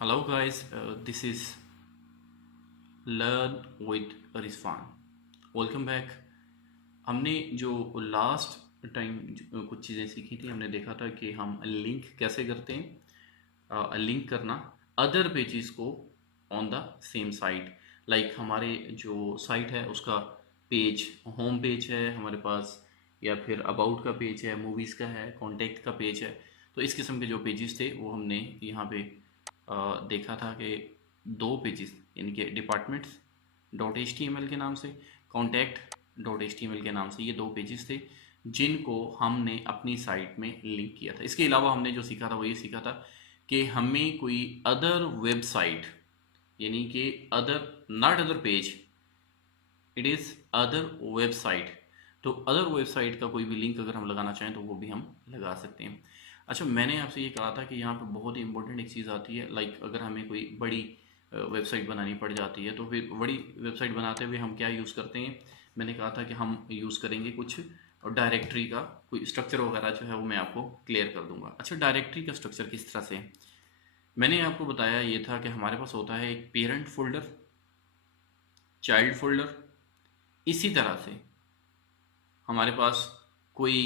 Hello guys, this is Learn with Rizwan. Welcome back. हमने जो last time कुछ चीज़ें सीखी थी, हमने देखा था कि हम लिंक कैसे करते हैं, लिंक करना अदर पेजेस को on the same site. Like हमारे जो साइट है उसका पेज होम पेज है हमारे पास, या फिर अबाउट का पेज है, मूवीज़ का है, कॉन्टैक्ट का पेज है। तो इस किस्म के जो पेजेस थे वो हमने यहाँ पे देखा था कि दो पेजेस यानी कि departments dot H T M L के नाम से, contact dot H T M L के नाम से, ये दो पेजेस थे जिनको हमने अपनी साइट में लिंक किया था। इसके अलावा हमने जो सीखा था वो ये सीखा था कि हमें कोई अदर वेबसाइट यानी कि other not other page, it is other website. तो अदर वेबसाइट का कोई भी लिंक अगर हम लगाना चाहें तो वो भी हम लगा सकते हैं। अच्छा, मैंने आपसे ये कहा था कि यहाँ पे बहुत ही इंपॉर्टेंट एक चीज़ आती है। लाइक अगर हमें कोई बड़ी वेबसाइट बनानी पड़ जाती है तो फिर बड़ी वेबसाइट बनाते हुए हम क्या यूज़ करते हैं। मैंने कहा था कि हम यूज़ करेंगे कुछ डायरेक्टरी का कोई स्ट्रक्चर वगैरह जो है वो मैं आपको क्लियर कर दूंगा। अच्छा, डायरेक्टरी का स्ट्रक्चर किस तरह से है, मैंने आपको बताया ये था कि हमारे पास होता है एक पेरेंट फोल्डर, चाइल्ड फोल्डर। इसी तरह से हमारे पास कोई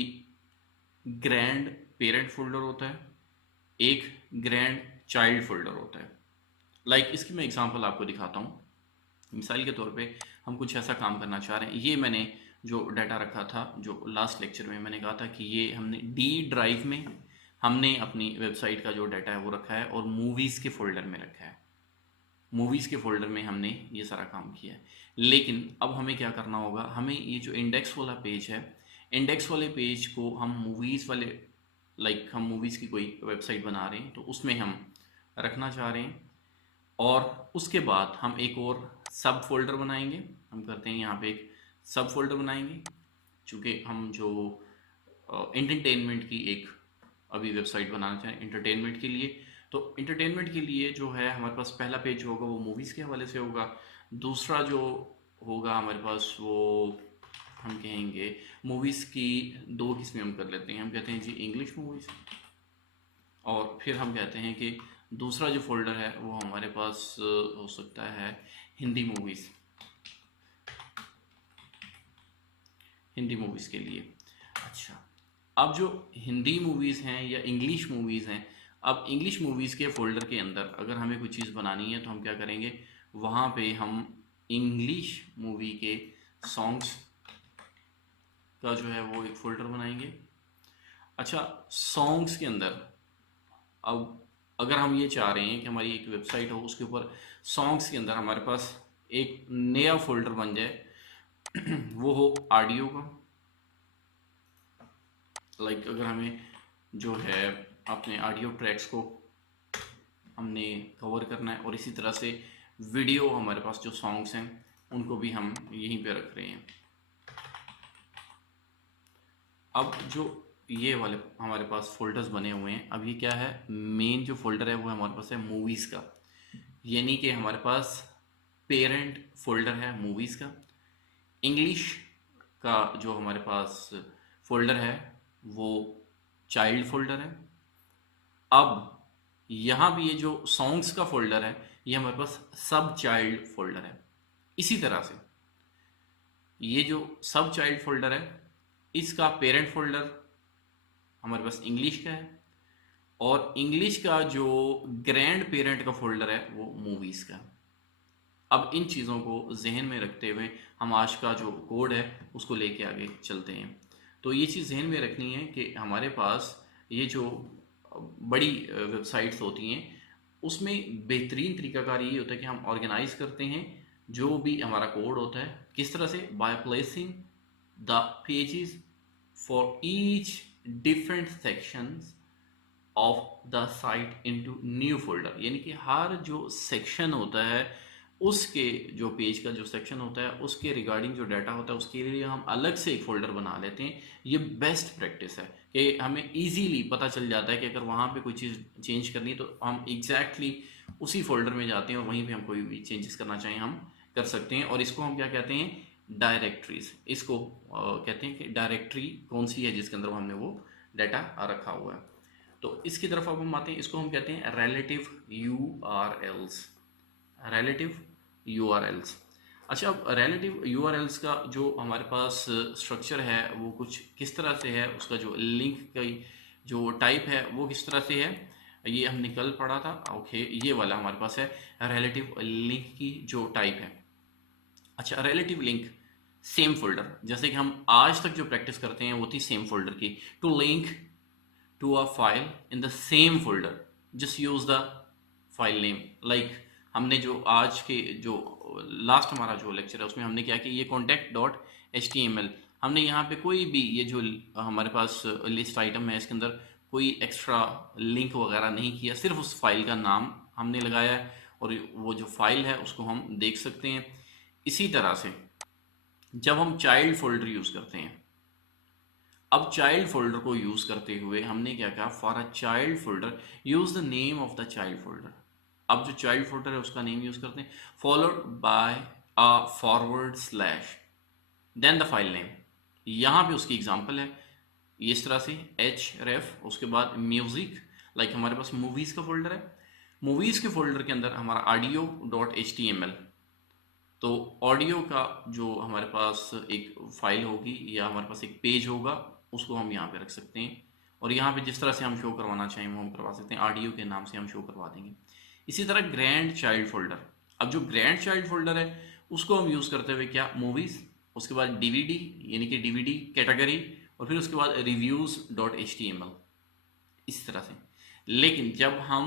ग्रैंड पेरेंट फोल्डर होता है, एक ग्रैंड चाइल्ड फोल्डर होता है। लाइक इसकी मैं एग्जांपल आपको दिखाता हूँ। मिसाल के तौर पे हम कुछ ऐसा काम करना चाह रहे हैं। ये मैंने जो डाटा रखा था, जो लास्ट लेक्चर में मैंने कहा था कि ये हमने डी ड्राइव में हमने अपनी वेबसाइट का जो डाटा है वो रखा है और मूवीज़ के फोल्डर में रखा है। मूवीज़ के फोल्डर में हमने ये सारा काम किया है। लेकिन अब हमें क्या करना होगा, हमें ये जो इंडेक्स वाला पेज है, इंडेक्स वाले पेज को हम मूवीज़ वाले, लाइक हम मूवीज़ की कोई वेबसाइट बना रहे हैं तो उसमें हम रखना चाह रहे हैं। और उसके बाद हम एक और सब फोल्डर बनाएंगे। हम करते हैं यहाँ पे एक सब फोल्डर बनाएंगे, चूँकि हम जो एंटरटेनमेंट की एक अभी वेबसाइट बनाना चाहें एंटरटेनमेंट के लिए। तो एंटरटेनमेंट के लिए जो है हमारे पास पहला पेज होगा वो मूवीज़ के हवाले से होगा। दूसरा जो होगा हमारे पास वो हम कहेंगे मूवीज़ की दो किस्में हम कर लेते हैं। हम कहते हैं जी इंग्लिश मूवीज़, और फिर हम कहते हैं कि दूसरा जो फोल्डर है वो हमारे पास हो सकता है हिंदी मूवीज़, हिंदी मूवीज़ के लिए। अच्छा, अब जो हिंदी मूवीज़ हैं या इंग्लिश मूवीज़ हैं, अब इंग्लिश मूवीज़ के फ़ोल्डर के अंदर अगर हमें कोई चीज़ बनानी है तो हम क्या करेंगे, वहाँ पे हम इंग्लिश मूवी के सॉन्ग्स का जो है वो एक फ़ोल्डर बनाएंगे। अच्छा, सॉन्ग्स के अंदर अब अगर हम ये चाह रहे हैं कि हमारी एक वेबसाइट हो उसके ऊपर सॉन्ग्स के अंदर हमारे पास एक नया फ़ोल्डर बन जाए वो हो ऑडियो का। लाइक अगर हमें जो है अपने ऑडियो ट्रैक्स को हमने कवर करना है और इसी तरह से वीडियो, हमारे पास जो सॉन्ग्स हैं उनको भी हम यहीं पे रख रहे हैं। अब जो ये वाले हमारे पास फोल्डर्स बने हुए हैं, अब ये क्या है, मेन जो फोल्डर है वो हमारे पास है मूवीज़ का, यानी कि हमारे पास पेरेंट फोल्डर है मूवीज़ का। इंग्लिश का जो हमारे पास फोल्डर है वो चाइल्ड फोल्डर है। अब यहाँ भी ये जो सॉन्ग्स का फोल्डर है ये हमारे पास सब चाइल्ड फोल्डर है। इसी तरह से ये जो सब चाइल्ड फोल्डर है इसका पेरेंट फोल्डर हमारे पास इंग्लिश का है, और इंग्लिश का जो ग्रैंड पेरेंट का फोल्डर है वो मूवीज़ का। अब इन चीज़ों को जहन में रखते हुए हम आज का जो कोड है उसको लेके आगे चलते हैं। तो ये चीज़ जहन में रखनी है कि हमारे पास ये जो बड़ी वेबसाइट्स होती हैं उसमें बेहतरीन तरीकाकार ये होता है कि हम ऑर्गेनाइज करते हैं जो भी हमारा कोड होता है। किस तरह से, by placing the pages for each different sections of the site into new folder, यानी कि हर जो सेक्शन होता है उसके जो पेज का जो सेक्शन होता है उसके रिगार्डिंग जो डाटा होता है उसके लिए हम अलग से एक फ़ोल्डर बना लेते हैं। ये बेस्ट प्रैक्टिस है कि हमें इजीली पता चल जाता है कि अगर वहाँ पे कोई चीज़ चेंज करनी है तो हम एग्जैक्टली उसी फोल्डर में जाते हैं और वहीं पे हम कोई भी चेंजेस करना चाहें हम कर सकते हैं। और इसको हम क्या कहते हैं, डायरेक्टरीज। इसको कहते हैं कि डायरेक्टरी कौन सी है जिसके अंदर हमने वो डाटा रखा हुआ है। तो इसकी तरफ अब हम आते हैं, इसको हम कहते हैं रिलेटिव URLs, रिलेटिव URLs। अच्छा, अब रिलेटिव URLs का जो हमारे पास स्ट्रक्चर है वो कुछ किस तरह से है, उसका जो लिंक का जो टाइप है वो किस तरह से है, ये हमने कल पढ़ा था। ओके, ये वाला हमारे पास है रिलेटिव लिंक की जो टाइप है। अच्छा, रिलेटिव लिंक सेम फोल्डर, जैसे कि हम आज तक जो प्रैक्टिस करते हैं वो थी सेम फोल्डर की। To link to a file in the same folder, just use the file name. Like हमने जो आज के जो लास्ट हमारा जो लेक्चर है उसमें हमने क्या किया, ये contact.html, हमने यहाँ पे कोई भी ये जो हमारे पास लिस्ट आइटम है इसके अंदर कोई एक्स्ट्रा लिंक वगैरह नहीं किया, सिर्फ उस फाइल का नाम हमने लगाया है और वो जो फाइल है उसको हम देख सकते हैं। इसी तरह से जब हम चाइल्ड फोल्डर यूज़ करते हैं, अब चाइल्ड फोल्डर को यूज़ करते हुए हमने क्या कहा, for a child folder use the name of the child folder. अब जो चाइल्ड फोल्डर है उसका नेम यूज़ करते हैं, followed by a forward slash then the file name. यहाँ पे उसकी एग्जांपल है इस तरह से href, उसके बाद म्यूज़िक, लाइक हमारे पास मूवीज़ का फोल्डर है, मूवीज़ के फोल्डर के अंदर हमारा audio.html, तो ऑडियो का जो हमारे पास एक फाइल होगी या हमारे पास एक पेज होगा उसको हम यहाँ पे रख सकते हैं, और यहाँ पे जिस तरह से हम शो करवाना चाहें वो हम करवा सकते हैं, ऑडियो के नाम से हम शो करवा देंगे। इसी तरह ग्रैंड चाइल्ड फोल्डर, अब जो ग्रैंड चाइल्ड फोल्डर है उसको हम यूज़ करते हुए क्या, मूवीज़, उसके बाद DVD यानी कि DVD कैटेगरी, और फिर उसके बाद reviews.html, इस तरह से। लेकिन जब हम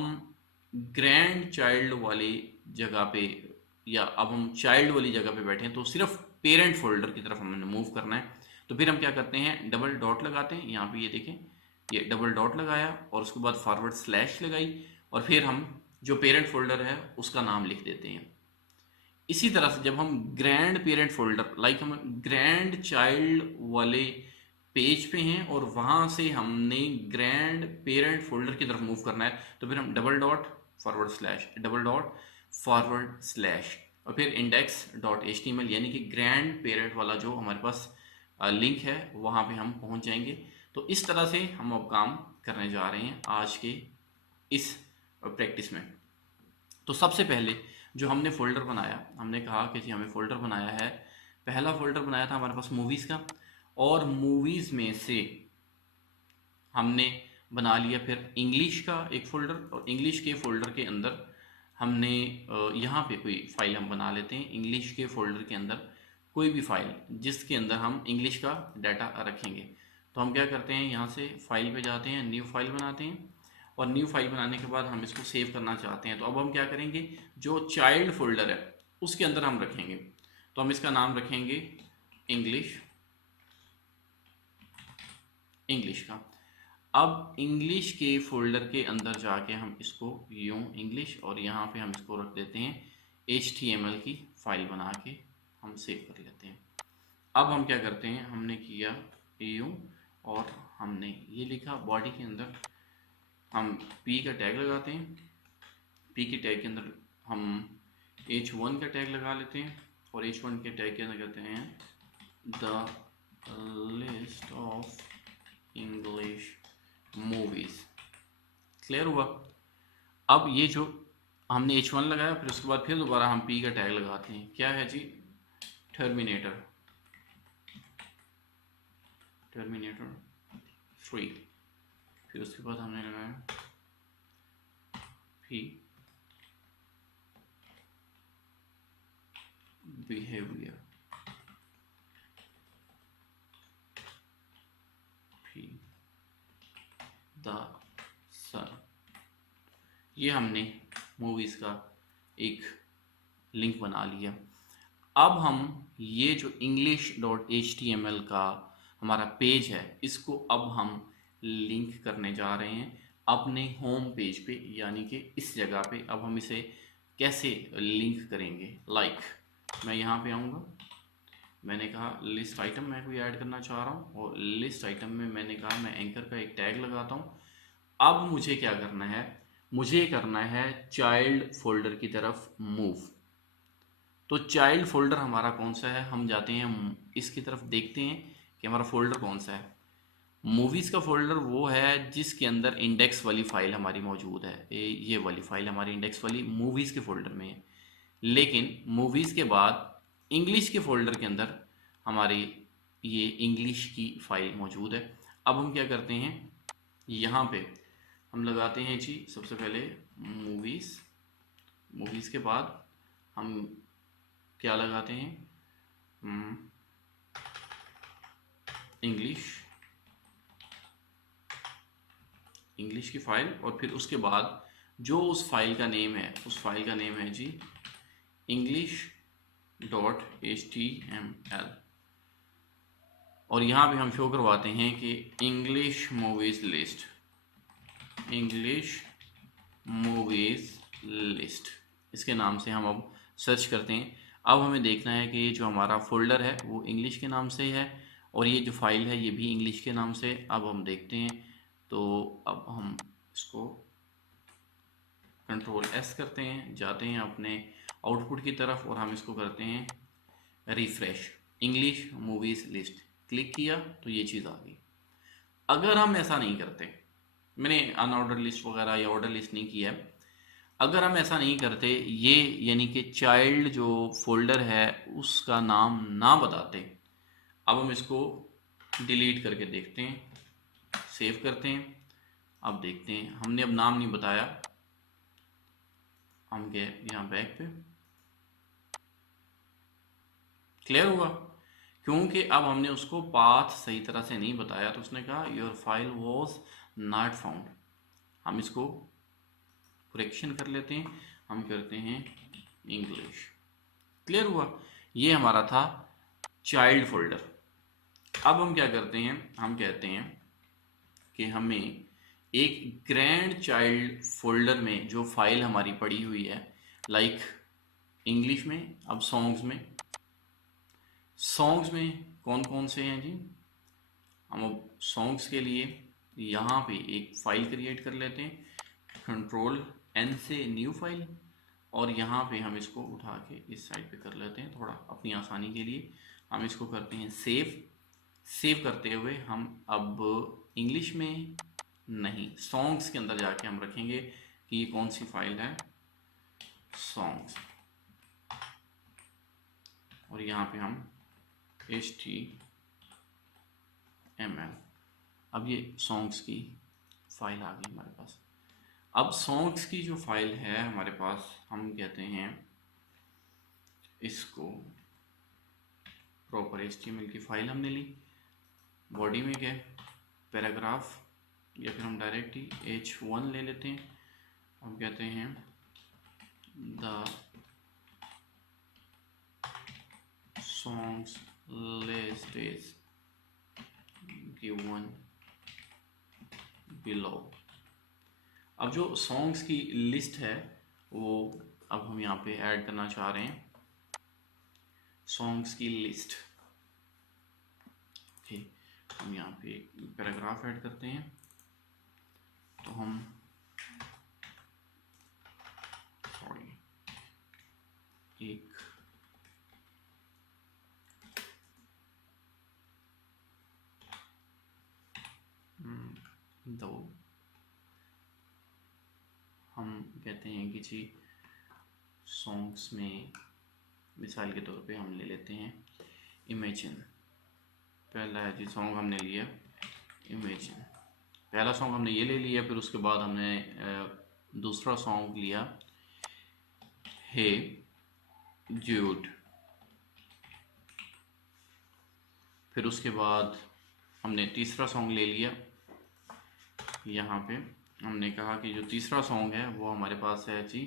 ग्रैंड चाइल्ड वाली जगह पे या अब हम चाइल्ड वाली जगह पे बैठे हैं तो सिर्फ पेरेंट फोल्डर की तरफ हमने मूव करना है, तो फिर हम क्या करते हैं, डबल डॉट लगाते हैं, यहाँ पे ये देखें, ये डबल डॉट लगाया और उसके बाद फॉरवर्ड स्लैश लगाई और फिर हम जो पेरेंट फोल्डर है उसका नाम लिख देते हैं। इसी तरह से जब हम ग्रैंड पेरेंट फोल्डर, लाइक हम ग्रैंड चाइल्ड वाले पेज पे हैं और वहाँ से हमने ग्रैंड पेरेंट फोल्डर की तरफ मूव करना है, तो फिर हम double dot forward slash double dot forward slash और फिर index.html, यानी कि ग्रैंड पेरेंट वाला जो हमारे पास लिंक है वहाँ पे हम पहुँच जाएंगे। तो इस तरह से हम अब काम करने जा रहे हैं आज के इस प्रैक्टिस में। तो सबसे पहले जो हमने फ़ोल्डर बनाया, हमने कहा कि जी हमें फ़ोल्डर बनाया है, पहला फ़ोल्डर बनाया था हमारे पास मूवीज़ का, और मूवीज़ में से हमने बना लिया फिर इंग्लिश का एक फ़ोल्डर, और इंग्लिश के फ़ोल्डर के अंदर हमने यहाँ पे कोई फ़ाइल हम बना लेते हैं, इंग्लिश के फ़ोल्डर के अंदर कोई भी फ़ाइल जिसके अंदर हम इंग्लिश का डाटा रखेंगे। तो हम क्या करते हैं, यहाँ से फाइल पे जाते हैं, न्यू फाइल बनाते हैं, और न्यू फाइल बनाने के बाद हम इसको सेव करना चाहते हैं। तो अब हम क्या करेंगे, जो चाइल्ड फोल्डर है उसके अंदर हम रखेंगे, तो हम इसका नाम रखेंगे इंग्लिश, इंग्लिश का। अब इंग्लिश के फोल्डर के अंदर जाके हम इसको यूँ इंग्लिश, और यहाँ पे हम इसको रख देते हैं HTML की फ़ाइल बना के हम सेव कर लेते हैं। अब हम क्या करते हैं, हमने किया यूँ और हमने ये लिखा, बॉडी के अंदर हम P का टैग लगाते हैं, P के टैग के अंदर हम H1 का टैग लगा लेते हैं, और H1 के टैग के अंदर कहते हैं the list of English movies. Clear हुआ। अब ये जो हमने H1 लगाया, फिर उसके बाद फिर दोबारा हम P का टैग लगाते हैं, क्या है जी, टर्मिनेटर, टर्मिनेटर 3, फिर उसके बाद हमने लगाया P बिहेवियर, P द सन। ये हमने मूवीज़ का एक लिंक बना लिया। अब हम ये जो english.html का हमारा पेज है इसको अब हम लिंक करने जा रहे हैं अपने होम पेज पे, यानी कि इस जगह पे। अब हम इसे कैसे लिंक करेंगे, लाइक मैं यहाँ पे आऊँगा, मैंने कहा लिस्ट आइटम मैं कोई ऐड करना चाह रहा हूँ, और लिस्ट आइटम में मैंने कहा मैं एंकर का एक टैग लगाता हूँ। अब मुझे क्या करना है, मुझे करना है चाइल्ड फोल्डर की तरफ मूव। तो चाइल्ड फोल्डर हमारा कौन सा है, हम जाते हैं इसकी तरफ, देखते हैं कि हमारा फोल्डर कौन सा है। मूवीज़ का फ़ोल्डर वो है जिसके अंदर इंडेक्स वाली फ़ाइल हमारी मौजूद है। ये वाली फ़ाइल हमारी इंडेक्स वाली मूवीज़ के फ़ोल्डर में है। लेकिन मूवीज़ के बाद इंग्लिश के फ़ोल्डर के अंदर हमारी ये इंग्लिश की फ़ाइल मौजूद है। अब हम क्या करते हैं, यहाँ पे हम लगाते हैं जी सबसे पहले मूवीज़। मूवीज़ के बाद हम क्या लगाते हैं, इंग्लिश, इंग्लिश की फ़ाइल। और फिर उसके बाद जो उस फाइल का नेम है, उस फाइल का नेम है जी english.html। और यहाँ पे हम शो करवाते हैं कि English movies list, English movies list, इसके नाम से हम अब सर्च करते हैं। अब हमें देखना है कि जो हमारा फ़ोल्डर है वो इंग्लिश के नाम से है और ये जो फाइल है ये भी इंग्लिश के नाम से। अब हम देखते हैं, तो अब हम इसको कंट्रोल एस करते हैं, जाते हैं अपने आउटपुट की तरफ और हम इसको करते हैं refresh, English movies list. Click किया तो ये चीज़ आ गई। अगर हम ऐसा नहीं करते, मैंने अनऑर्डर लिस्ट वगैरह या ऑर्डर लिस्ट नहीं किया है, अगर हम ऐसा नहीं करते, ये यानी कि चाइल्ड जो फोल्डर है उसका नाम ना बताते, अब हम इसको डिलीट करके देखते हैं, सेव करते हैं। अब देखते हैं, हमने अब नाम नहीं बताया, हम गए यहाँ बैक पे, क्लियर हुआ, क्योंकि अब हमने उसको पाथ सही तरह से नहीं बताया तो उसने कहा your file was not found. हम इसको करेक्शन कर लेते हैं, हम करते हैं इंग्लिश। क्लियर हुआ, ये हमारा था चाइल्ड फोल्डर। अब हम क्या करते हैं, हम कहते हैं कि हमें एक ग्रैंड चाइल्ड फोल्डर में जो फाइल हमारी पड़ी हुई है, लाइक इंग्लिश में, अब सॉन्ग्स में, सॉन्ग्स में कौन कौन से हैं जी, हम अब सॉन्ग्स के लिए यहाँ पे एक फ़ाइल क्रिएट कर लेते हैं, कंट्रोल एन से न्यू फाइल, और यहाँ पे हम इसको उठा के इस साइड पे कर लेते हैं, थोड़ा अपनी आसानी के लिए हम इसको करते हैं सेव। सेव करते हुए हम अब इंग्लिश में नहीं, सॉन्ग्स के अंदर जाके हम रखेंगे कि ये कौन सी फाइल है, सॉन्ग्स, और यहाँ पे हम HTML। अब ये सॉन्ग्स की फाइल आ गई हमारे पास। अब सॉन्ग्स की जो फाइल है हमारे पास, हम कहते हैं इसको प्रॉपर HTML की फाइल हमने ली, बॉडी में गए, पैराग्राफ, या फिर हम डायरेक्ट ही H1 ले लेते हैं, हम कहते हैं the songs list is given below. अब जो सॉन्ग्स की लिस्ट है वो अब हम यहाँ पे ऐड करना चाह रहे हैं, सॉन्ग्स की लिस्ट। ओके, हम यहाँ पे एक पैराग्राफ ऐड करते हैं, तो हम एक दो, हम कहते हैं कि जी सॉन्ग्स में मिसाल के तौर पे हम ले लेते हैं इमेजिन। पहला है जी सॉन्ग हमने लिया इमेजिन, पहला सॉन्ग हमने ये ले लिया, फिर उसके बाद हमने दूसरा सॉन्ग लिया हे जूड, फिर उसके बाद हमने तीसरा सॉन्ग ले लिया। यहाँ पे हमने कहा कि जो तीसरा सॉन्ग है वो हमारे पास है जी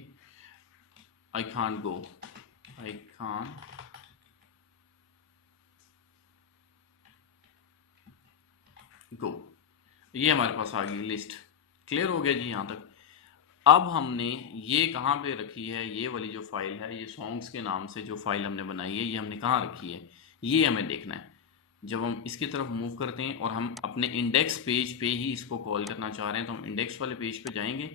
I can't go, I can't go, ये हमारे पास आ गई लिस्ट। क्लियर हो गया जी यहाँ तक। अब हमने ये कहाँ पे रखी है, ये वाली जो फाइल है, ये सॉन्ग्स के नाम से जो फाइल हमने बनाई है, ये हमने कहाँ रखी है, ये हमें देखना है। जब हम इसकी तरफ मूव करते हैं और हम अपने इंडेक्स पेज पे ही इसको कॉल करना चाह रहे हैं, तो हम इंडेक्स वाले पेज पे जाएंगे।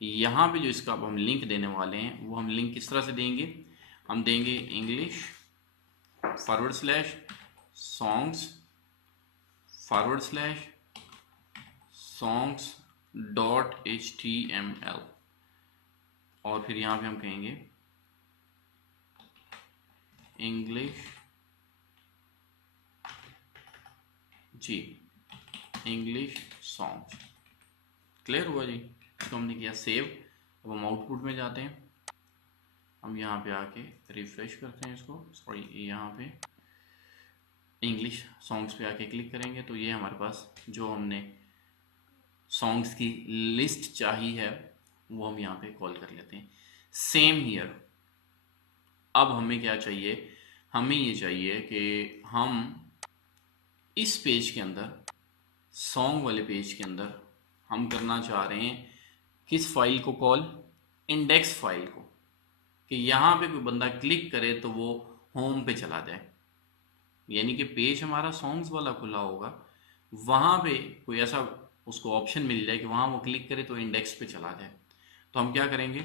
यहाँ पे जो इसका अब हम लिंक देने वाले हैं, वो हम लिंक किस तरह से देंगे, हम देंगे इंग्लिश /सॉन्ग्स /, songs.html और फिर यहाँ पे हम कहेंगे इंग्लिश जी, इंग्लिश सॉन्ग्स। क्लियर हुआ जी? इसको हमने किया सेव। अब हम आउटपुट में जाते हैं, हम यहाँ पे आके रिफ्रेश करते हैं इसको, सॉरी यहाँ पे इंग्लिश सॉन्ग्स पे आके क्लिक करेंगे तो ये हमारे पास जो हमने सॉन्ग्स की लिस्ट चाहिए है वो हम यहाँ पे कॉल कर लेते हैं। सेम हियर, अब हमें क्या चाहिए, हमें ये चाहिए कि हम इस पेज के अंदर, सॉन्ग वाले पेज के अंदर हम करना चाह रहे हैं किस फाइल को कॉल, इंडेक्स फाइल को, कि यहाँ पे कोई बंदा क्लिक करे तो वो होम पे चला जाए, यानी कि पेज हमारा सॉन्ग्स वाला खुला होगा, वहाँ पे कोई ऐसा उसको ऑप्शन मिल जाए कि वहाँ वो क्लिक करे तो इंडेक्स पे चला जाए। तो हम क्या करेंगे,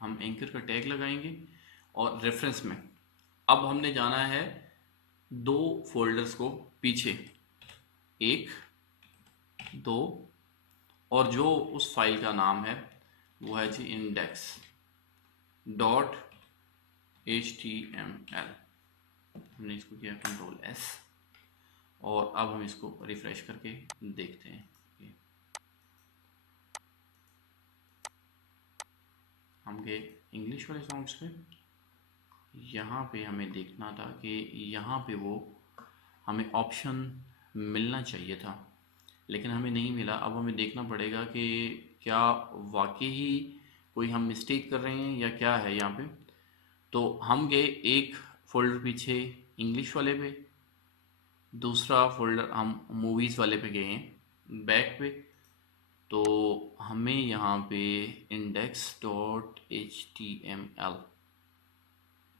हम एंकर का टैग लगाएंगे और रेफरेंस में अब हमने जाना है दो फोल्डर्स को पीछे, 1 2, और जो उस फाइल का नाम है वो है जी index.html। हमने इसको किया Ctrl+S और अब हम इसको रिफ्रेश करके देखते हैं। हम गए इंग्लिश वाले सॉन्ग्स पे, यहाँ पे हमें देखना था कि यहाँ पे वो हमें ऑप्शन मिलना चाहिए था लेकिन हमें नहीं मिला। अब हमें देखना पड़ेगा कि क्या वाकई ही कोई हम मिस्टेक कर रहे हैं या क्या है यहाँ पे। तो हम गए एक फ़ोल्डर पीछे इंग्लिश वाले पे, दूसरा फोल्डर हम मूवीज़ वाले पे गए हैं बैक पे, तो हमें यहाँ पे index.html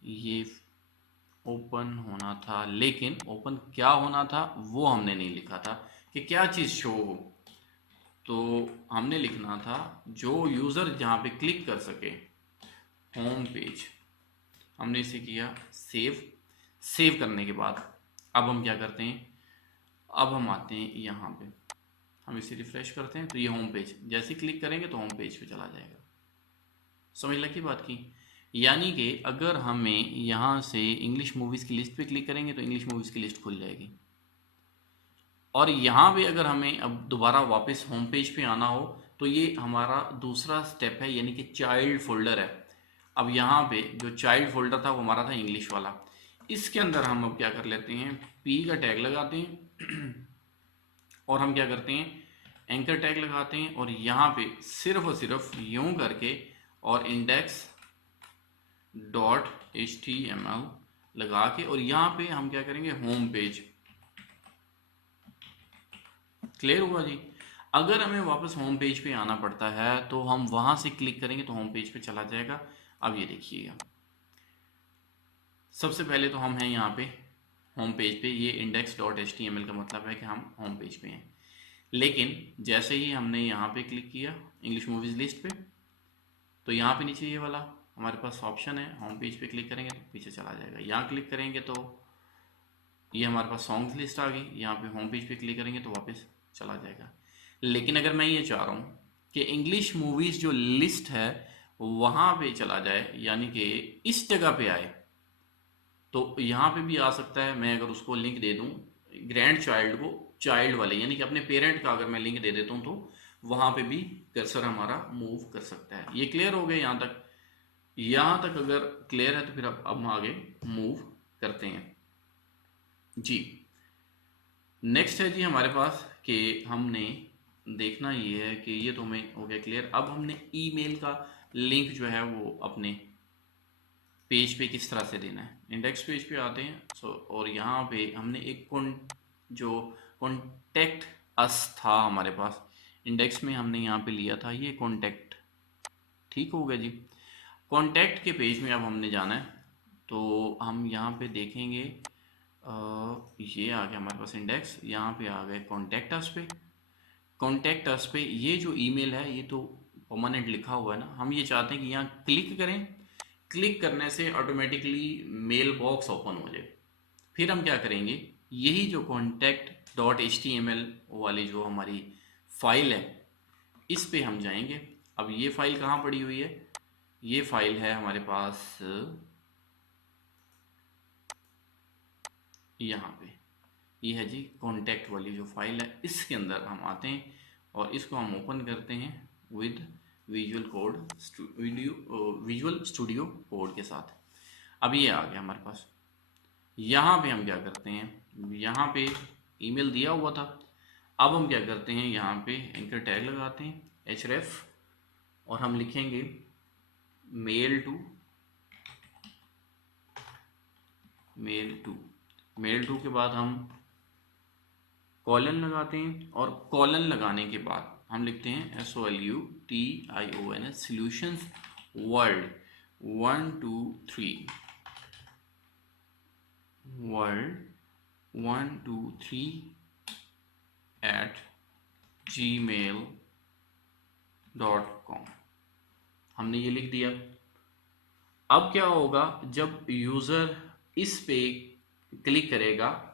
ये ओपन होना था, लेकिन ओपन क्या होना था वो हमने नहीं लिखा था कि क्या चीज़ शो हो। तो हमने लिखना था जो यूज़र जहाँ पे क्लिक कर सके, होम पेज। हमने इसे किया सेव। सेव करने के बाद अब हम क्या करते हैं, अब हम आते हैं यहाँ पे, हम इसे रिफ्रेश करते हैं तो ये होम पेज, जैसे क्लिक करेंगे तो होम पेज पे चला जाएगा। समझ लगी बात की? यानी कि अगर हमें यहाँ से इंग्लिश मूवीज़ की लिस्ट पे क्लिक करेंगे तो इंग्लिश मूवीज़ की लिस्ट खुल जाएगी, और यहाँ पे अगर हमें अब दोबारा वापस होम पेज पे आना हो तो ये हमारा दूसरा स्टेप है, यानी कि चाइल्ड फोल्डर है। अब यहाँ पे जो चाइल्ड फोल्डर था वो हमारा था इंग्लिश वाला, इसके अंदर हम अब क्या कर लेते हैं, पी का टैग लगाते हैं और हम क्या करते हैं, एंकर टैग लगाते हैं और यहाँ पे सिर्फ और सिर्फ यूं करके और index.html लगा के, और यहाँ पे हम क्या करेंगे, होम पेज। क्लियर हुआ जी? अगर हमें वापस होम पेज पे आना पड़ता है तो हम वहाँ से क्लिक करेंगे तो होम पेज पे चला जाएगा। अब ये देखिएगा, सबसे पहले तो हम हैं यहाँ पे होम पेज पे, ये index.html का मतलब है कि हम होम पेज पे हैं। लेकिन जैसे ही हमने यहाँ पे क्लिक किया इंग्लिश मूवीज़ लिस्ट पे, तो यहाँ पे नीचे ये वाला हमारे पास ऑप्शन है, होम पेज पे क्लिक करेंगे तो पीछे चला जाएगा। यहाँ क्लिक करेंगे तो ये हमारे पास सॉन्ग्स लिस्ट आ गई, यहाँ पे होम पेज पे क्लिक करेंगे तो वापस चला जाएगा। लेकिन अगर मैं ये चाह रहा हूँ कि इंग्लिश मूवीज़ जो लिस्ट है वहाँ पे चला जाए, यानी कि इस जगह पे आए, तो यहाँ पे भी आ सकता है। मैं अगर उसको लिंक दे दूँ ग्रैंड चाइल्ड को, चाइल्ड वाले यानी कि अपने पेरेंट का अगर मैं लिंक दे देता हूँ तो वहाँ पे भी कर्सर हमारा मूव कर सकता है। ये क्लियर हो गया यहाँ तक? यहाँ तक अगर क्लियर है तो फिर अब हम आगे मूव करते हैं जी। नेक्स्ट है जी हमारे पास कि हमने देखना ये है कि ये तो हमें हो गया क्लियर। अब हमने ईमेल का लिंक जो है वो अपने पेज पे किस तरह से देना है। इंडेक्स पेज पे आते हैं और यहाँ पे हमने एक जो कॉन्टेक्ट अस था हमारे पास, इंडेक्स में हमने यहाँ पे लिया था ये कॉन्टेक्ट। ठीक हो गया जी। कॉन्टैक्ट के पेज में अब हमने जाना है, तो हम यहाँ पे देखेंगे ये आ गया हमारे पास इंडेक्स, यहाँ पे आ गए कॉन्टैक्ट अस पे। कॉन्टैक्ट अस पे ये जो ईमेल है ये तो परमानेंट लिखा हुआ है ना, हम ये चाहते हैं कि यहाँ क्लिक करें, क्लिक करने से ऑटोमेटिकली मेल बॉक्स ओपन हो जाए। फिर हम क्या करेंगे, यही जो कॉन्टैक्ट .html वाली जो हमारी फाइल है इस पे हम जाएंगे। अब ये फाइल कहाँ पड़ी हुई है? ये फाइल है हमारे पास यहाँ पे, ये है जी कॉन्टैक्ट वाली जो फाइल है। इसके अंदर हम आते हैं और इसको हम ओपन करते हैं विद विजुअल स्टूडियो कोड के साथ। अब ये आ गया हमारे पास। यहाँ पे हम क्या करते हैं, यहाँ पे ईमेल दिया हुआ था। अब हम क्या करते हैं, यहाँ पे एंकर टैग लगाते हैं href और हम लिखेंगे मेल टू के बाद हम कॉलन लगाते हैं और कॉलन लगाने के बाद हम लिखते हैं SOLUTIONS सॉल्यूशंस वर्ल्ड 123 @gmail.com। हमने ये लिख दिया। अब क्या होगा, जब यूज़र इस पे क्लिक करेगा,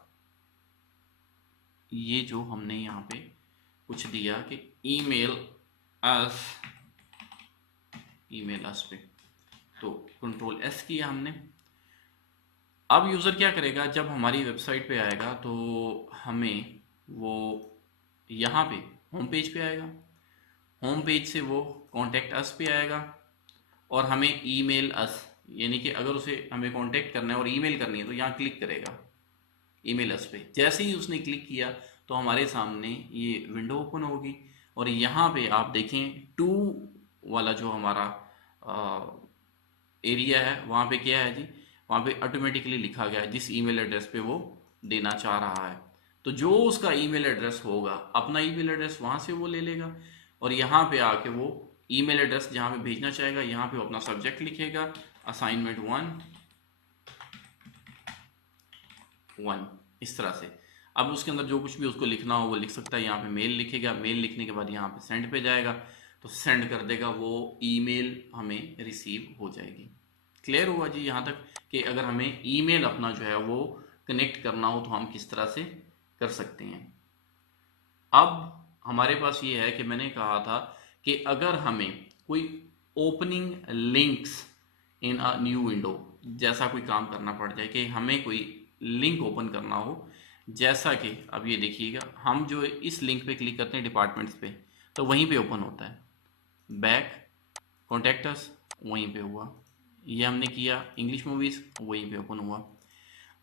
ये जो हमने यहाँ पे कुछ दिया कि ईमेल अस पे, तो कंट्रोल S किया हमने। अब यूज़र क्या करेगा, जब हमारी वेबसाइट पे आएगा तो हमें वो यहाँ पे होम पेज पे आएगा, होम पेज से वो कॉन्टेक्ट अस पे आएगा और हमें ईमेल अस, यानी कि अगर उसे हमें कांटेक्ट करना है और ईमेल करनी है तो यहाँ क्लिक करेगा ईमेल अस पे। जैसे ही उसने क्लिक किया तो हमारे सामने ये विंडो ओपन होगी और यहाँ पे आप देखें टू वाला जो हमारा एरिया है, वहाँ पे क्या है जी, वहाँ पे ऑटोमेटिकली लिखा गया है जिस ईमेल एड्रेस पे वो देना चाह रहा है। तो जो उसका ईमेल एड्रेस होगा, अपना ईमेल एड्रेस वहाँ से वो ले लेगा और यहाँ पे आके वो ईमेल एड्रेस जहाँ पे भेजना चाहेगा, यहाँ पे वो अपना सब्जेक्ट लिखेगा असाइनमेंट 1 इस तरह से। अब उसके अंदर जो कुछ भी उसको लिखना हो वो लिख सकता है। यहाँ पे मेल लिखेगा, मेल लिखने के बाद यहाँ पे सेंड पे जाएगा तो सेंड कर देगा, वो ईमेल हमें रिसीव हो जाएगी। क्लियर हुआ जी यहाँ तक कि अगर हमें ईमेल अपना जो है वो कनेक्ट करना हो तो हम किस तरह से कर सकते हैं। अब हमारे पास ये है कि मैंने कहा था कि अगर हमें कोई opening links in a new window जैसा कोई काम करना पड़ जाए, कि हमें कोई लिंक ओपन करना हो, जैसा कि अब ये देखिएगा, हम जो इस लिंक पे क्लिक करते हैं डिपार्टमेंट्स पे तो वहीं पे ओपन होता है, बैक कॉन्टैक्ट अस वहीं पे हुआ, ये हमने किया इंग्लिश मूवीज़ वहीं पे ओपन हुआ।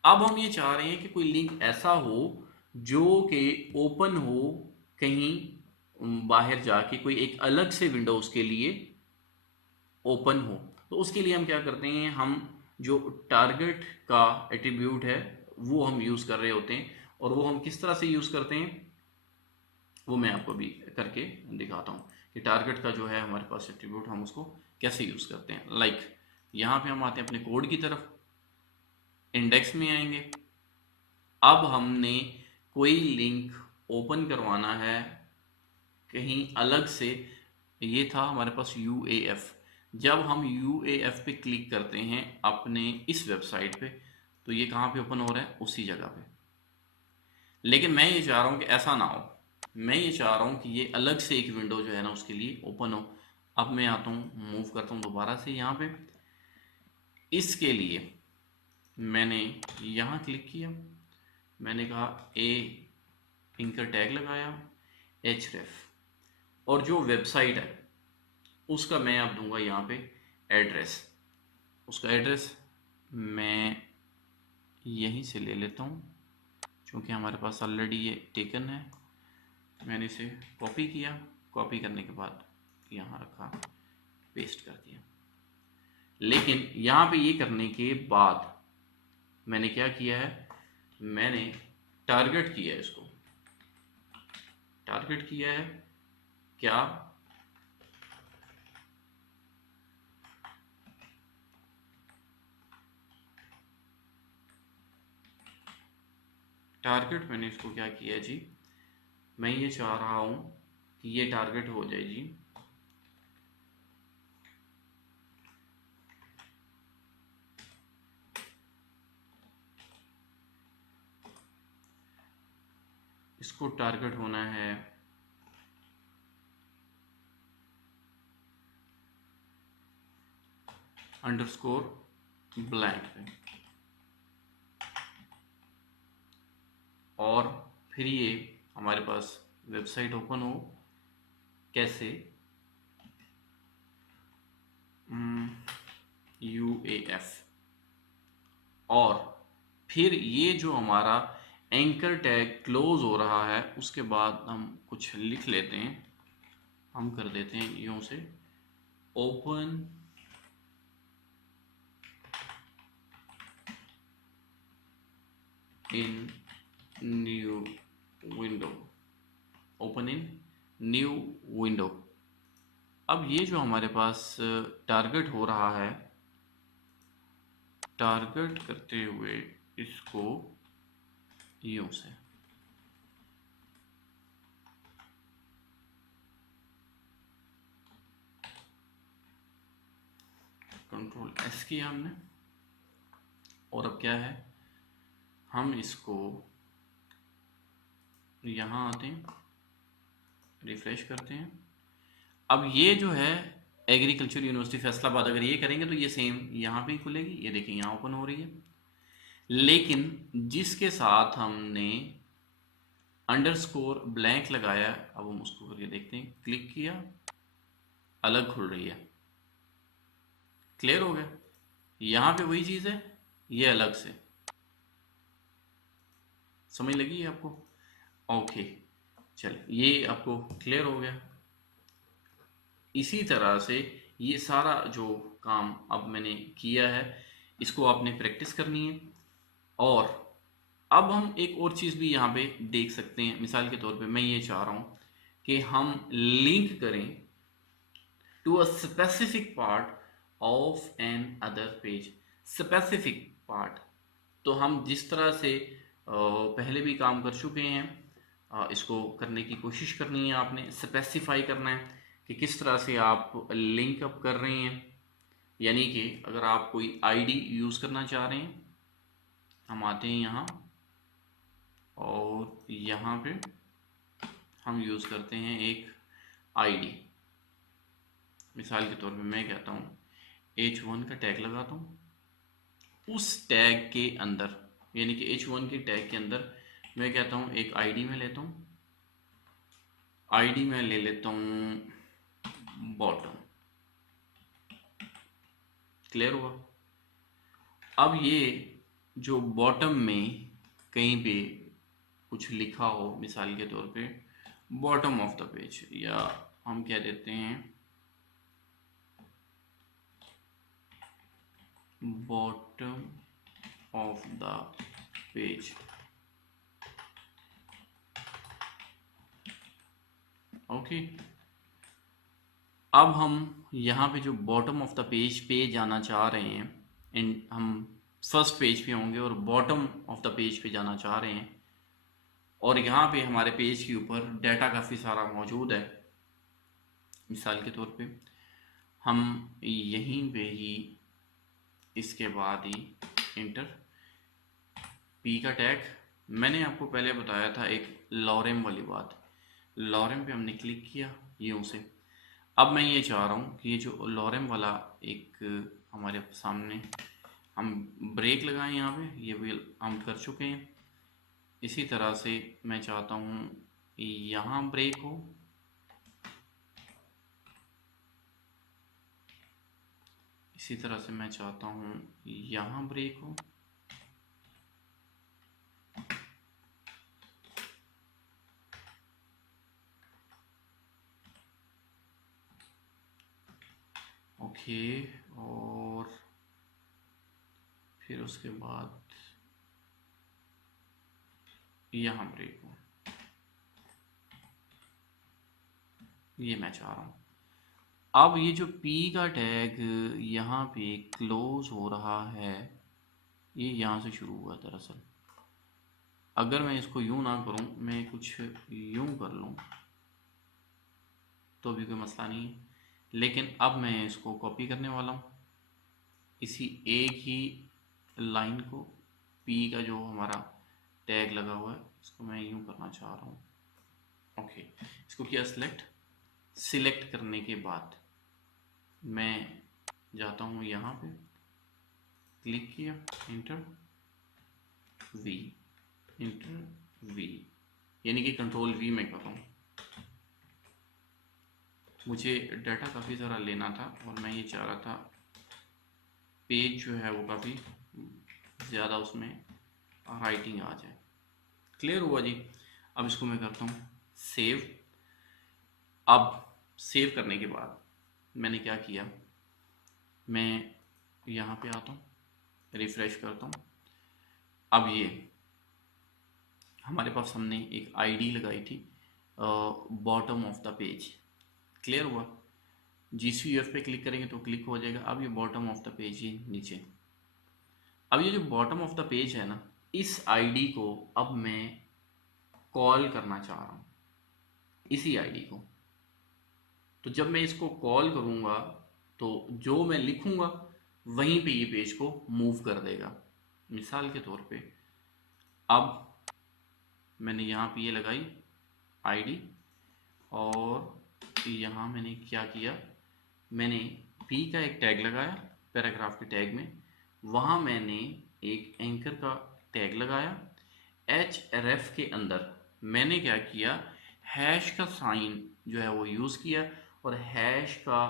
अब हम ये चाह रहे हैं कि कोई लिंक ऐसा हो जो कि ओपन हो कहीं बाहर जाके, कोई एक अलग से विंडो उसके लिए ओपन हो। तो उसके लिए हम क्या करते हैं, हम जो टारगेट का एट्रीब्यूट है वो हम यूज़ कर रहे होते हैं और वो हम किस तरह से यूज़ करते हैं वो मैं आपको भी करके दिखाता हूँ कि टारगेट का जो है हमारे पास एट्रीब्यूट हम उसको कैसे यूज़ करते हैं। लाइक यहाँ पे हम आते हैं अपने कोड की तरफ, इंडेक्स में आएंगे। अब हमने कोई लिंक ओपन करवाना है कहीं अलग से, ये था हमारे पास UAF। जब हम UAF पे क्लिक करते हैं अपने इस वेबसाइट पे तो ये कहाँ पे ओपन हो रहा है, उसी जगह पे। लेकिन मैं ये चाह रहा हूँ कि ऐसा ना हो, मैं ये चाह रहा हूँ कि ये अलग से एक विंडो जो है ना उसके लिए ओपन हो। अब मैं आता हूँ, मूव करता हूँ दोबारा से यहाँ पे, इसके लिए मैंने यहाँ क्लिक किया, मैंने कहा एंकर टैग लगाया href और जो वेबसाइट है उसका मैं अब दूंगा यहाँ पे एड्रेस। उसका एड्रेस मैं यहीं से ले लेता हूँ क्योंकि हमारे पास ऑलरेडी ये टेकन है। मैंने इसे कॉपी किया, कॉपी करने के बाद यहाँ रखा, पेस्ट कर दिया। लेकिन यहाँ पे ये करने के बाद मैंने क्या किया है, मैंने टारगेट किया है, इसको टारगेट किया है क्या, टारगेट मैंने इसको क्या किया जी, मैं ये चाह रहा हूँ कि ये टारगेट हो जाए जी इसको टारगेट होना है अंडरस्कोर ब्लैंक पे, और फिर ये हमारे पास वेबसाइट ओपन हो कैसे, UAF, और फिर ये जो हमारा एंकर टैग क्लोज हो रहा है उसके बाद हम कुछ लिख लेते हैं, हम कर देते हैं यूं से open in new window, open in new window. अब ये जो हमारे पास टारगेट हो रहा है, टारगेट करते हुए इसको यूं से कंट्रोल S किया हमने, और अब क्या है, हम इसको यहाँ आते हैं, रिफ्रेश करते हैं। अब ये जो है एग्रीकल्चर यूनिवर्सिटी फैसलाबाद, अगर ये करेंगे तो ये सेम यहाँ पे खुलेगी, ये देखिए यहाँ ओपन हो रही है। लेकिन जिसके साथ हमने अंडरस्कोर ब्लैंक लगाया, अब हम उसको करके देखते हैं, क्लिक किया, अलग खुल रही है। क्लियर हो गया? यहाँ पे वही चीज़ है, ये अलग से। समझ लगी है आपको? ओके, चल ये आपको क्लियर हो गया। इसी तरह से ये सारा जो काम अब मैंने किया है इसको आपने प्रैक्टिस करनी है। और अब हम एक और चीज़ भी यहाँ पे देख सकते हैं। मिसाल के तौर पे मैं ये चाह रहा हूँ कि हम लिंक करें to a specific part of another page. Specific part, तो हम जिस तरह से पहले भी काम कर चुके हैं, इसको करने की कोशिश करनी है। आपने स्पेसिफाई करना है कि किस तरह से आप लिंक अप कर रहे हैं। यानी कि अगर आप कोई आईडी यूज़ करना चाह रहे हैं, हम आते हैं यहाँ और यहाँ पे हम यूज़ करते हैं एक आईडी। मिसाल के तौर पे मैं कहता हूँ H1 का टैग लगाता हूँ। उस टैग के अंदर, यानी कि H1 के टैग के अंदर मैं कहता हूँ एक आईडी में लेता हूँ, आईडी में ले लेता हूँ बॉटम। क्लियर हुआ? अब ये जो बॉटम में कहीं पे कुछ लिखा हो, मिसाल के तौर पे बॉटम ऑफ द पेज, या हम कह देते हैं bottom of the page. Okay, अब हम यहाँ पे जो बॉटम ऑफ द पेज पे जाना चाह रहे हैं, हम फर्स्ट पेज पे होंगे और बॉटम ऑफ द पेज पे जाना चाह रहे हैं, और यहाँ पे हमारे पेज के ऊपर डाटा काफ़ी सारा मौजूद है। मिसाल के तौर पे हम यहीं पे ही इसके बाद ही इंटर पी का टैग, मैंने आपको पहले बताया था एक लॉरेम वाली बात, लॉरेम पे हमने क्लिक किया यूँ से। अब मैं ये चाह रहा हूँ कि ये जो लॉरेम वाला एक हमारे सामने, हम ब्रेक लगाएं यहाँ पे, ये भी हम कर चुके हैं। इसी तरह से मैं चाहता हूँ यहाँ ब्रेक हो, इसी तरह से मैं चाहता हूँ यहाँ ब्रेक हो। ओके, और फिर उसके बाद यहाँ ब्रेक हो, ये मैं चाह रहा हूँ। अब ये जो P का टैग यहाँ पे क्लोज हो रहा है, ये यहाँ से शुरू हुआ दरअसल। अगर मैं इसको यूँ ना करूँ, मैं कुछ यूँ कर लूँ तो भी कोई मसला नहीं है। लेकिन अब मैं इसको कॉपी करने वाला हूँ, इसी एक ही लाइन को, P का जो हमारा टैग लगा हुआ है, इसको मैं यूँ करना चाह रहा हूँ। ओके, इसको किया सिलेक्ट। सिलेक्ट करने के बाद मैं जाता हूँ यहाँ पे, क्लिक किया, इंटर वी, इंटर वी, यानी कि कंट्रोल वी में कर रहा हूँ। मुझे डाटा काफ़ी सारा लेना था और मैं ये चाह रहा था पेज जो है वो काफ़ी ज़्यादा उसमें राइटिंग आ जाए। क्लियर हुआ जी। अब इसको मैं करता हूँ सेव। अब सेव करने के बाद मैंने क्या किया, मैं यहाँ पे आता हूँ, रिफ्रेश करता हूँ। अब ये हमारे पास हमने एक आईडी लगाई थी bottom of the page. Clear हुआ। GCUF पे क्लिक करेंगे तो क्लिक हो जाएगा। अब ये बॉटम ऑफ द पेज ही नीचे। अब ये जो बॉटम ऑफ द पेज है ना, इस आईडी को अब मैं कॉल करना चाह रहा हूँ, इसी आईडी को। तो जब मैं इसको कॉल करूँगा तो जो मैं लिखूँगा वहीं पे ये पेज को मूव कर देगा। मिसाल के तौर पे अब मैंने यहाँ पे ये लगाई आईडी और यहाँ मैंने क्या किया, मैंने पी का एक टैग लगाया पैराग्राफ के टैग में, वहाँ मैंने एक एंकर का टैग लगाया। href के अंदर मैंने क्या किया, हैश का साइन जो है वो यूज़ किया और हैश का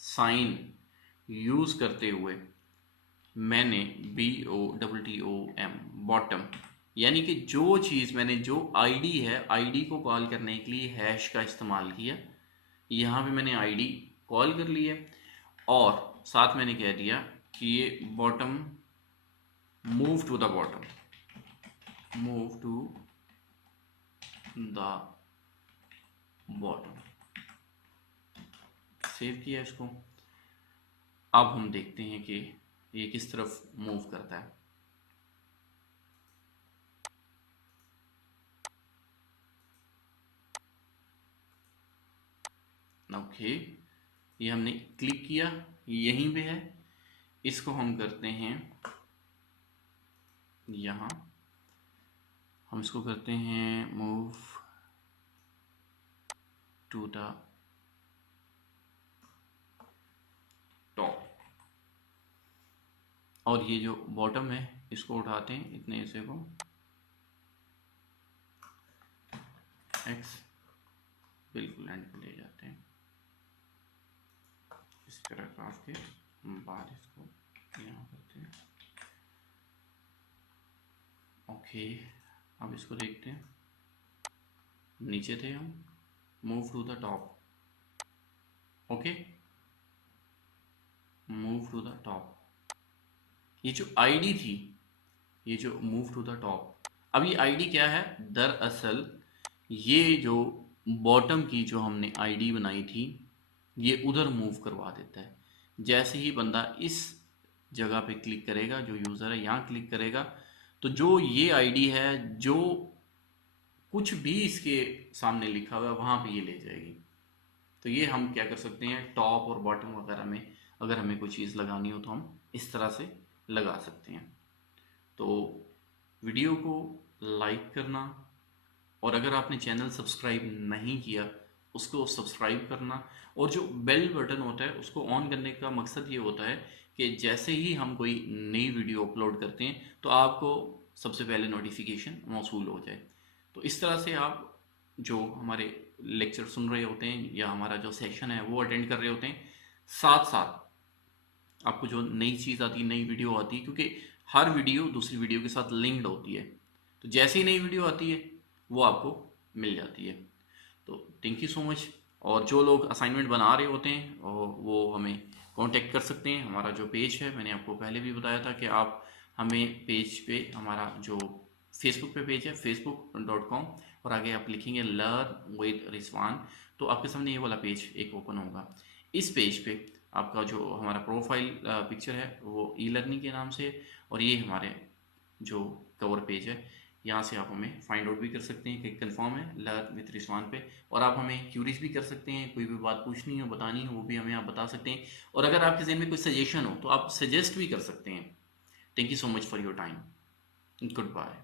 साइन यूज़ करते हुए मैंने BOTTOM बॉटम, यानी कि जो चीज़ मैंने जो आईडी है, आईडी को कॉल करने के लिए हैश का इस्तेमाल किया। यहाँ पे मैंने आईडी कॉल कर लिया और साथ मैंने कह दिया कि ये bottom, move to the bottom, move to the bottom. Save किया इसको। अब हम देखते हैं कि ये किस तरफ मूव करता है। ओके, ये हमने क्लिक किया, यहीं पे है। इसको हम करते हैं यहाँ, हम इसको करते हैं मूव टू द टॉप। और ये जो बॉटम है इसको उठाते हैं इतने हिस्से को, एक्स बिल्कुल एंड पे ले जाते हैं। इस पैराग्राफ के बाद इसको यहाँ करते हैं। ओके, अब इसको देखते हैं। नीचे थे हम, move to the top. Okay, move to the top. ये जो आईडी थी, ये जो मूव टू द टॉप, अब ये आईडी क्या है, दरअसल ये जो बॉटम की जो हमने आईडी बनाई थी ये उधर मूव करवा देता है। जैसे ही बंदा इस जगह पे क्लिक करेगा, जो यूज़र है यहाँ क्लिक करेगा, तो जो ये आईडी है, जो कुछ भी इसके सामने लिखा हुआ है वहाँ पे ये ले जाएगी। तो ये हम क्या कर सकते हैं, टॉप और बॉटम वगैरह में अगर हमें कोई चीज़ लगानी हो तो हम इस तरह से लगा सकते हैं। तो वीडियो को लाइक करना और अगर आपने चैनल सब्सक्राइब नहीं किया उसको सब्सक्राइब करना, और जो बेल बटन होता है उसको ऑन करने का मकसद ये होता है कि जैसे ही हम कोई नई वीडियो अपलोड करते हैं तो आपको सबसे पहले नोटिफिकेशन मौसूल हो जाए। तो इस तरह से आप जो हमारे लेक्चर सुन रहे होते हैं या हमारा जो सेशन है वो अटेंड कर रहे होते हैं, साथ साथ आपको जो नई चीज़ आती है, नई वीडियो आती है, क्योंकि हर वीडियो दूसरी वीडियो के साथ लिंक्ड होती है, तो जैसे ही नई वीडियो आती है वो आपको मिल जाती है। तो थैंक यू सो मच। और जो लोग असाइनमेंट बना रहे होते हैं वो हमें कांटेक्ट कर सकते हैं। हमारा जो पेज है, मैंने आपको पहले भी बताया था कि आप हमें पेज पे, हमारा जो फेसबुक पे पेज है facebook.com, और आगे आप लिखेंगे लर्न विद रिजवान, तो आपके सामने ये वाला पेज एक ओपन होगा। इस पेज पे आपका जो हमारा प्रोफाइल पिक्चर है वो ई लर्निंग के नाम से, और ये हमारे जो कवर पेज है, यहाँ से आप हमें फाइंड आउट भी कर सकते हैं कि कंफर्म है लर्न विद रिजवान पे, और आप हमें क्यूरीज भी कर सकते हैं। कोई भी बात पूछनी हो, बतानी हो, वो भी हमें आप बता सकते हैं। और अगर आपके जहन में कोई सजेशन हो तो आप सजेस्ट भी कर सकते हैं। Thank you so much for your time. Good bye.